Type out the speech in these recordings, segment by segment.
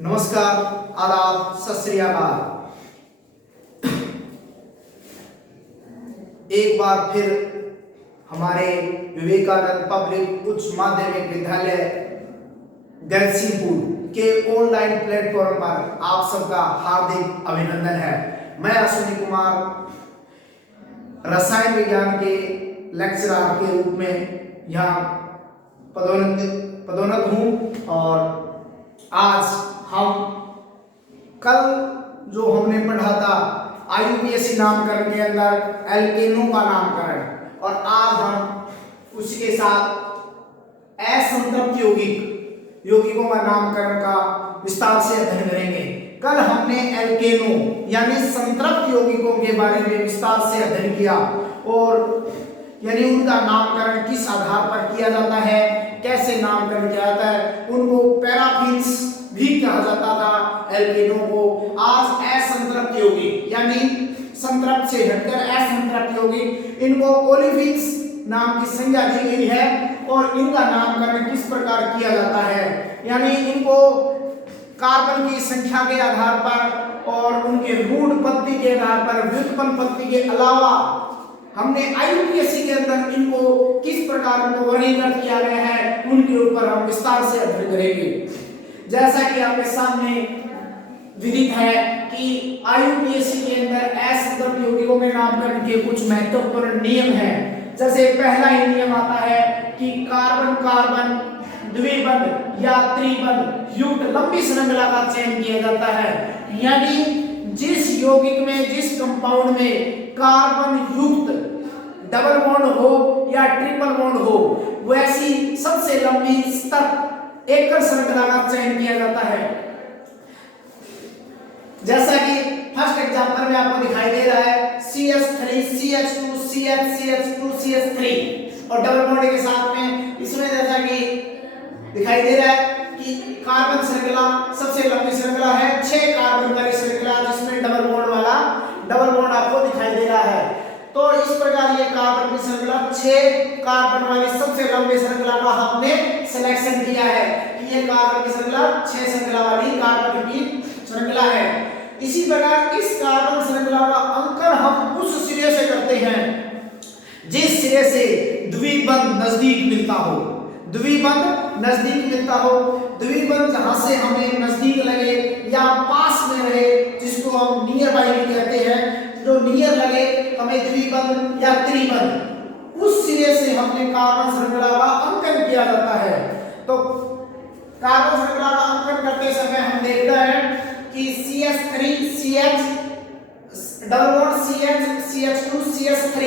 नमस्कार, आदाब, सत श्री अकाल। एक बार फिर हमारे विवेकानंद पब्लिक उच्च माध्यमिक विद्यालय गैरसिंहपुर के ऑनलाइन प्लेटफॉर्म पर आप सबका हार्दिक अभिनंदन है। मैं अश्विनी कुमार रसायन विज्ञान के लेक्चरर के रूप में यहाँ पदोन्नत हूँ और आज हम कल जो हमने पढ़ा था IUPAC नामकरण के अंदर एल्केनों का नामकरण, और आज हम उसके साथ असंतृप्त यौगिकों का नामकरण का विस्तार से अध्ययन करेंगे। कल हमने एल्केनो यानी संतृप्त यौगिकों के बारे में विस्तार से अध्ययन किया और यानी उनका नामकरण किस आधार पर किया जाता है, कैसे नामकरण किया जाता है, उनको पैराफिन्स भी कहा जाता था एल्केनों को। आज असंतृप्त यौगिक यानी संतृप्त से हटकर असंतृप्त यौगिक, इनको ओलेफिन्स नाम की संज्ञा दी गई है और इनका नामकरण किस प्रकार किया जाता है, यानी इनको कार्बन की संख्या के आधार पर और उनके रूट पत्ती के आधार पर, व्युत्पन्न पत्ती के अलावा हमने IUPAC के अंदर इनको किस प्रकार उनको वर्गीकृत किया गया है, उनके ऊपर हम विस्तार से अध्ययन करेंगे। जैसा कि आपके सामने विदित है कि IUPAC के अंदर असंतृप्त यौगिकों के नामकरण के कुछ महत्वपूर्ण नियम हैं। जैसे पहला ही नियम आता है कि कार्बन कार्बन द्विबंध या त्रिबंध युक्त लंबी श्रृंखला का चयन किया जाता है, यानी जिस यौगिक में, जिस कंपाउंड में कार्बन युक्त डबल बॉन्ड हो या ट्रिपल बॉन्ड हो, वैसी सबसे लंबी स्तर एकल श्रृंखला का चयन किया जाता है। जैसा कि फर्स्ट एग्जांपल में आपको दिखाई दे रहा है CH3 CH2 CH CH2 CH3 और डबल बॉन्ड के साथ में इसमें जैसा कि दिखाई दे रहा है कि कार्बन श्रृंखला सबसे लंबी श्रृंखला है, 6 कार्बन वाली श्रृंखला जिसमें डबल बॉन्ड आपको दिखाई दे रहा है। तो इस प्रकार ये कार्बन की श्रृंखला 6 कार्बन वाली सबसे लंबी श्रृंखला का हमने सिलेक्शन किया है कि ये कार्बन की श्रृंखला 6 श्रृंखला वाली कार्बन की श्रृंखला है। इसी प्रकार इस कार्बन श्रृंखला का अंकन हम उस सिरे से करते हैं जिस सिरे से द्विबंध नजदीक मिलता हो। द्विबंध जहां से हमें नजदीक लगे या पास में रहे, जिसको हम नियर बाई भी कहते हैं, जो नियर लगे हमें द्विबंध या त्रिबंध, उस सिरे से हमने कार्बन श्रृंखला का अंकन किया जाता है। तो कार्बन श्रृंखला का अंकन करते समय हम देखते हैं कि CH3 CH double bond CH CH2 CH3,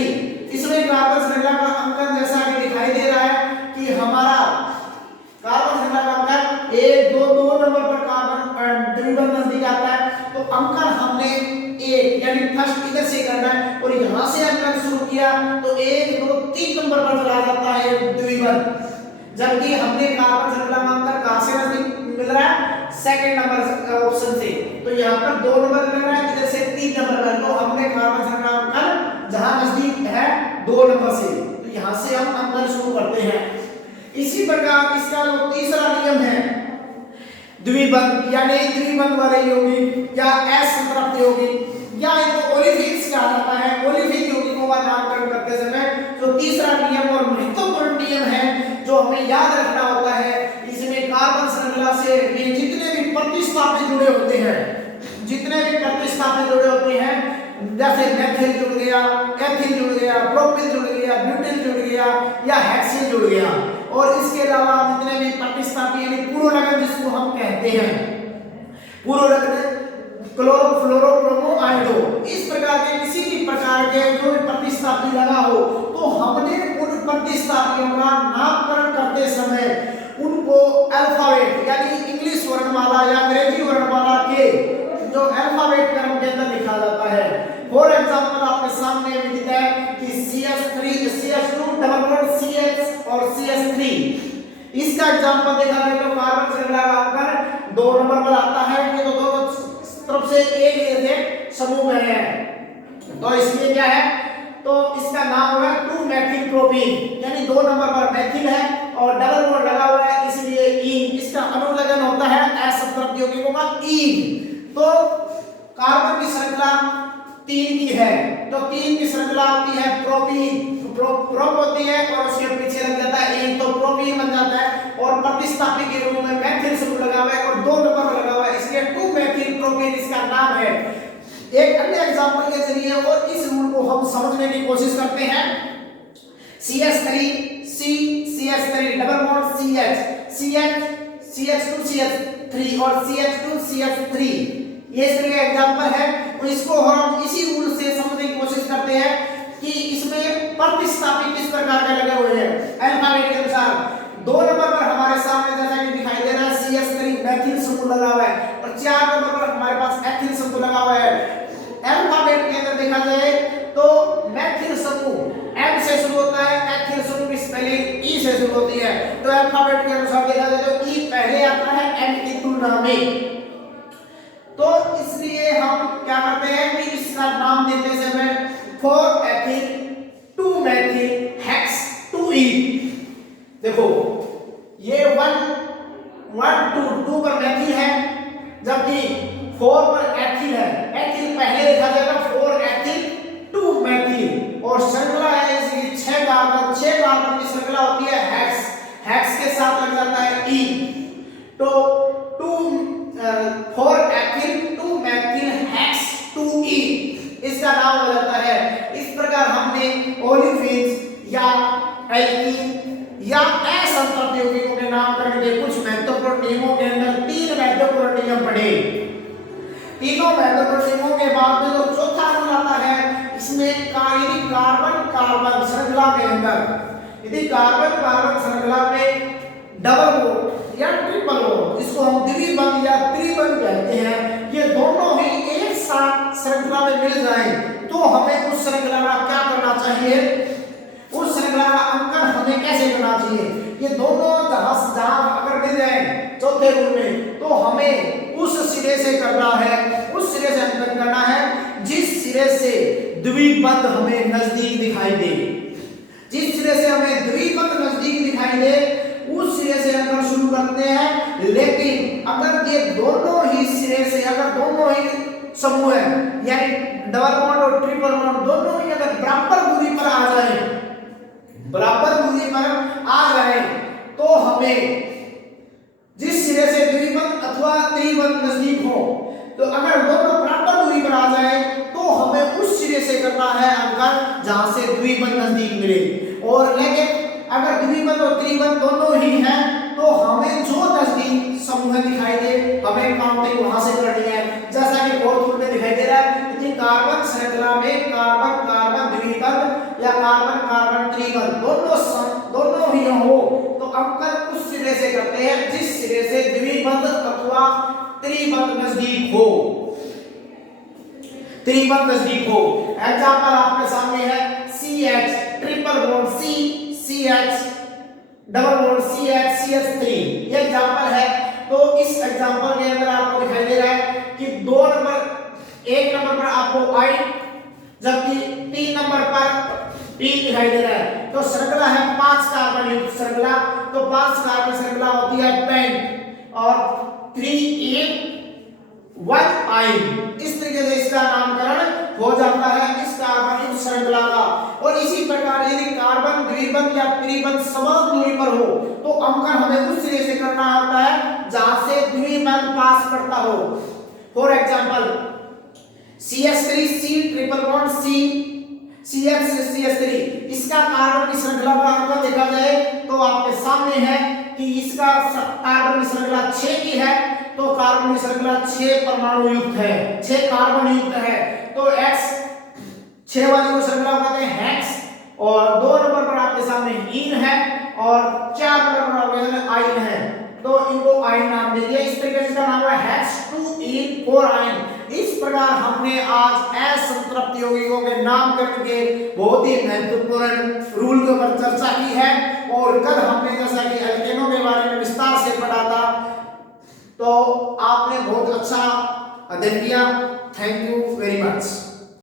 इसमें कार्बन श्रृंखला का अंकन जैसा कि दिखाई दे रहा है कि हमारा कार्बन श्रृंखला का अंकन 1 2 2 नंबर पर कार्बन द्विबंध नजदीक आता है, तो अंकन हमने 1 यानी फर्स्ट इधर से करना है और यहां से अंकन शुरू किया तो 1 2 3 नंबर पर चला जाता है द्विबंध, जबकि हमने कार्बन श्रृंखला का अंकन कहां से नजदीक मिल रहा है, सेकंड नंबर ऑप्शन से। तो यहां पर 2 नंबर मिल रहा है, इधर से 3 नंबर पर, तो हमने कार्बन श्रृंखला का अंकन जहां नजदीक है 2 नंबर से, तो यहां से हम अंकन शुरू करते हैं। इसी प्रकार इसका जो तीसरा नियम है द्विबंध यानी द्विबंध वाले यौगिक या असंतृप्त यौगिक या इनको ओलेफिन्स कहा जाता है। ओलेफिन यौगिकों का नामकरण करते समय जो तीसरा नियम और महत्वपूर्ण नियम है जो हमें याद रखना होता है, इसमें कार्बन श्रृंखला से जितने भी प्रतिस्थापी जुड़े होते हैं, जैसे मेथिल जुड़ गया, एथिल जुड़ गया, प्रोपिल जुड़ गया, ब्यूटिल जुड़ गया या हेक्सिल जुड़ गया, और इसके अलावा जितने भी प्रतिस्थापी यानी पूर्वलग्न जिसको हम कहते हैं, पूर्वलग्न क्लोरो फ्लोरो ब्रोमो आयोडो, इस प्रकार के किसी भी प्रकार के जो प्रतिस्थापी लगा हो, तो हमने उन प्रतिस्थापियों का नामकरण करते समय उनको अल्फाबेट यानी इंग्लिश वर्णमाला या अंग्रेजी वर्णमाला के जो अल्फाबेट क्रम के अंदर लिखा जाता है। फॉर एग्जांपल आपके सामने विदित है कि CH3 CH2 double bond CH और CH3, इसका एग्जांपल देखा जाए तो कार्बन श्रृंखला का अंकन 2 नंबर पर आता है, ये तो दोनों तरफ से एक जैसे समूह में है, तो इसलिए क्या है, तो इसका नाम होगा 2 मेथिल प्रोपीन, यानी 2 नंबर पर मेथिल है और डबल बॉन्ड लगा हुआ है, इसलिए इसका अनुलग्न होता है असंतृप्त संतृप्त यौगिकों का ईन। तो कार्बन की श्रृंखला 3 की है, तो 3 की श्रृंखला होती है प्रोपीन, प्रोप होती है और उसके पीछे लग जाता है ईन, तो प्रोपीन बन जाता है और प्रतिस्थापी के रूप में मेथिल समूह लगा हुआ है और 2 नंबर पर लगा हुआ है, इसलिए 2 मेथिल प्रोपीन इसका नाम है। एक अन्य एग्जांपल के जरिए और इस रूल को हम समझने की कोशिश करते हैं। CH3 डबल बॉन्ड CH2CH3 और CH2CH3, ये इस तरह का एग्जांपल है। तो इसको हम इसी रूल से समझने की कोशिश करते हैं कि इसमें प्रतिस्थापी किस प्रकार के लगे हुए हैं अल्फाबेट के अनुसार। 2 नंबर पर हमारे सामने जैसा कि दिखाई दे रहा है CH3 मेथिल समूह लगा हुआ है और 4 नंबर पर हमारे पास एथिल समूह लगा हुआ है। अल्फाबेट के अंदर देखा जाए तो मेथिल समूह M से शुरू होता है, एथिल समूह की स्पेलिंग E से शुरू होती है। तो अल्फाबेट के अनुसार देखा जाए तो E पहले आता है M की तुलना में, तो इसलिए हम क्या करते हैं कि इसका नाम देते हैं हमें 4 एथिल 2 मेथिल हेक्स 2E। देखो ये 2 पर मेथिल है जबकि 4 पर एथिल है। एथिल पहले लिखा जाएगा 4 एथिल 2 मेथिल और श्रृंखला है इसकी 6 कार्बन की श्रृंखला होती है हेक्स के साथ लग जाता है E। तो 4 एथिल 2 मेथिल हेक्स 2E इसका नाम हो जाता है। इस प्रकार हमने ओलिफिन्स या एल्कीन या असंतृप्त यौगिकों के नामकरण के कुछ महत्वपूर्ण नियमों के अंदर 3 महत्वपूर्ण नियम पढ़े। तीनों महत्वपूर्ण नियमों के बाद में जो चौथा नियम आता है इसमें कार्बन श्रृंखला के अंदर यदि कार्बन श्रृंखला में डबल बॉन्ड या ट्रिपल बॉन्ड, इसको हम द्विबंध या त्रिबंध कहते हैं, ये दोनों ही एक साथ श्रृंखला में मिल जाएं तो हमें उस श्रृंखला का क्या करना चाहिए, उस श्रृंखला का अंकन हमें कैसे करना चाहिए। ये दोनों जहां अगर मिल जाए चौथे रूल में तो हमें उस सिरे से करना है, उस सिरे से अंकन करना है जिस सिरे से द्विबंध हमें नजदीक दिखाई दे। जिस सिरे से हमें द्विबंध नजदीक दिखाई दे उस सिरे से अंकन शुरू करते हैं। लेकिन अगर ये दोनों ही सिरे से अगर दोनों ही समूह है यानी डबल बॉन्ड और ट्रिपल बॉन्ड दोनों ही अगर बराबर दूरी पर आ जाए, तो हमें जिस सिरे से द्विबंध अथवा त्रिबंध नजदीक हो, तो अगर दोनों बराबर दूरी पर आ जाए तो हमें उस सिरे से करना है अंकन जहां से द्विबंध नजदीक मिले। और लेकिन अगर द्विबंध और त्रिबंध दोनों ही हैं तो हमें जो नजदीक समूह दिखाई दे हमें काउंटिंग वहां से करनी है। जैसा कि फोर्थ रूल में दिखाई दे रहा है कि कार्बन श्रृंखला में कार्बन द्विबंध या कार्बन त्रिबंध दोनों ही हो तो अंकन उस सिरे से करते हैं जिस सिरे से द्विबंध अथवा त्रिबंध नजदीक हो। एग्जांपल आपके सामने है CH triple bond CH double bond CH3, ये एग्जांपल है। तो इस एग्जांपल के अंदर आपको दिखाई दे रहा है कि 1 नंबर पर आपको I जबकि 3 नंबर पर P दिखाई दे रहा है। तो श्रृंखला है 5 कार्बन युक्त श्रृंखला, तो 5 कार्बन श्रृंखला होती है पेंट और 3 1 आइन। इस तरीके से इसका नामकरण हो जाता है इस कार्बन युक्त श्रृंखला का। और इसी प्रकार यदि कार्बन द्विबंध या त्रिबंध समान दूरी पर हो तो अंकन हमें उस सिरे से करना होता है जहां से द्विबंध पास करता हो। For example CH3 triple bond CH3 इसका कार्बन की श्रृंखला का अंकन देखा जाए तो आपके सामने है कि इसका कार्बन की श्रृंखला 6 की है, तो कार्बन की श्रृंखला 6 परमाणु युक्त है, 6 कार्बन युक्त है। तो X 6 वाली को श्रृंखला कहते हैं हेक्स और 2 नंबर पर आपके सामने ईन है और 4 नंबर पर आपके सामने आइन है, तो इनको आइन नाम दे दिया। इस तरीके से इसका नाम है हेक्स 2 ईन 4 आइन। इस प्रकार हमने आज असंतृप्त यौगिकों के नामकरण के बहुत ही महत्वपूर्ण रूल के ऊपर चर्चा की है। और कल हमने जैसा कि एल्केनों के बारे में विस्तार से पढ़ा था, तो आपने बहुत अच्छा अध्ययन किया। Thank you very much.